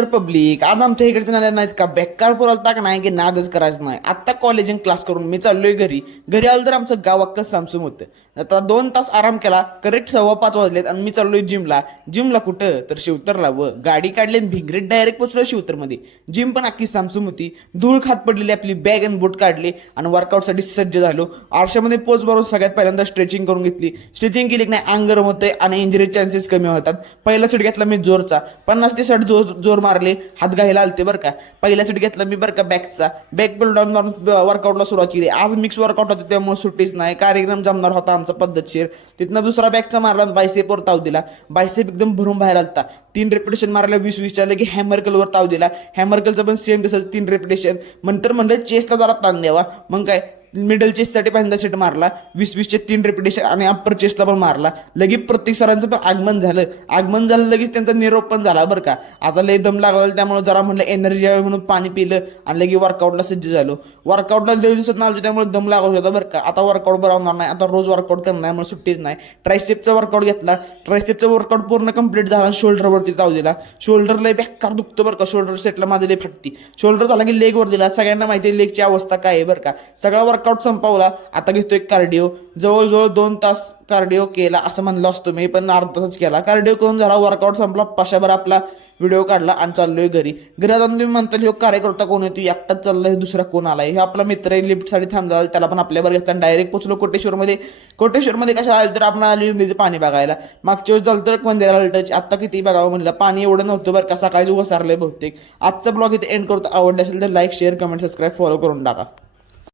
तर पब्लिक आज आमच्या इकडचे नाद नाहीत का बेकार पुरवता का नाही की नादच करायचं नाही. आत्ता कॉलेज क्लास करून मी चाललोय घरी. घरी आलो तर आमचं गाव अख्खं सामसूम होतं. आता 2 तास आराम केला, करेक्ट 5:15 वाजलेत आणि मी चाललोय जिमला. जिमला कुठं तर शिवतरला. व गाडी काढली आणि भिंगरीत डायरेक्ट पोचलो शिवतरमध्ये. जिम पण अख्खी सामसूम होती. धूळ खात पडलेली आपली बॅग आणि बूट काढले आणि वर्कआउटसाठी सज्ज झालो. आरशामध्ये पोच मारून सगळ्यात पहिल्यांदा स्ट्रेचिंग करून घेतली. स्ट्रेचिंग केली की नाही अंग गरम होतंय आणि इंजरी चान्सेस कमी होतात. पहिला सेट घेतला मी जोरचा 50 ते 60 जोर मारले. हात घायला आलते बरं का. पहिला सेट घेतला मी बरं का बॅकचा. बॅक पुल डाऊन मारून वर्कआउटला सुरुवात केली. आज मिक्स वर्कआउट होतं त्यामुळे सुट्टीच नाही. कार्यक्रम जमणार होता आमचा पद्धतशीर. तिथनं दुसरा बॅकचा मारला, बायसेपवर ताव दिला. बायसेप एकदम भरून बाहेर आलता. 3 रेपिटेशन मारल्या 20-20च्या लगे हॅमरकलवर ताव दिला. हॅमरकलचं पण सेम तसंच 3 रेपिटेशन. नंतर म्हणलं चेस्टला जरा ताण द्यावा. मग काय मिडल चेस्टसाठी पहिल्यांदा सेट मारला. 20-20चे 3 रेपिटेशन आणि अप्पर चेस्टला पण मारला. लगेच प्रत्येक सरांचं पण आगमन झालं लगेच त्यांचा निरोप पण झाला बरं का. आता लय दम लागला त्यामुळे जरा म्हणलं एनर्जी यावी म्हणून पाणी पिलं आणि लगे वर्कआउटला सज्ज झालो. वर्कआउटला 2 दिवसात ना आलो त्यामुळे दम लागत होता बरं का. आता वर्कआउट बरं होणार नाही. आता रोज वर्कआउट करणार त्यामुळे सुट्टीच नाही. ट्रायसेपचा वर्कआउट घेतला. ट्रायसेपचा वर्कआउट पूर्ण कंप्लीट झाला. शोल्डरवरती ताव दिला. शोल्डर लय बेकार दुखतं बरं का. शोल्डर सेटला माझं लय फाटती. शोल्डर झाला की लेगवर दिला. सगळ्यांना माहिती आहे लेगची अवस्था काय आहे बरं का. सगळा वर्कआउट संपवला. आता घेतोय कार्डिओ. जवळजवळ 2 तास कार्डिओ केला असं म्हणलं असतो मी, पण अर्धा तासच केला. कार्डिओ करून झाला. वर्कआउट संपला. पाशाभर आपला व्हिडिओ काढला आणि चाललोय घरी. घरी जाऊन तुम्ही म्हणता हो कार्यकर्ता कोण आहे, तू एकटाच चाललाय, दुसरा कोण आलाय. हे आपला मित्र आहे. लिफ्टसाठी थांबला, त्याला पण आपल्यावर घेतला आणि डायरेक्ट पोचलो कोटेश्वरमध्ये. कशाला आलं तर आपण आली नदीचं पाणी बघायला. मागच्या वेळेस झालं तर मंदिराला टच. आत्ता किती बघावं म्हणलं. पाणी एवढं नव्हतं बरं का. सकाळीच वसारलंय बहुतेक. आजचा ब्लॉग इथे एंड करतो. आवडला असेल तर like, share, comment, subscribe, follow करून टाका.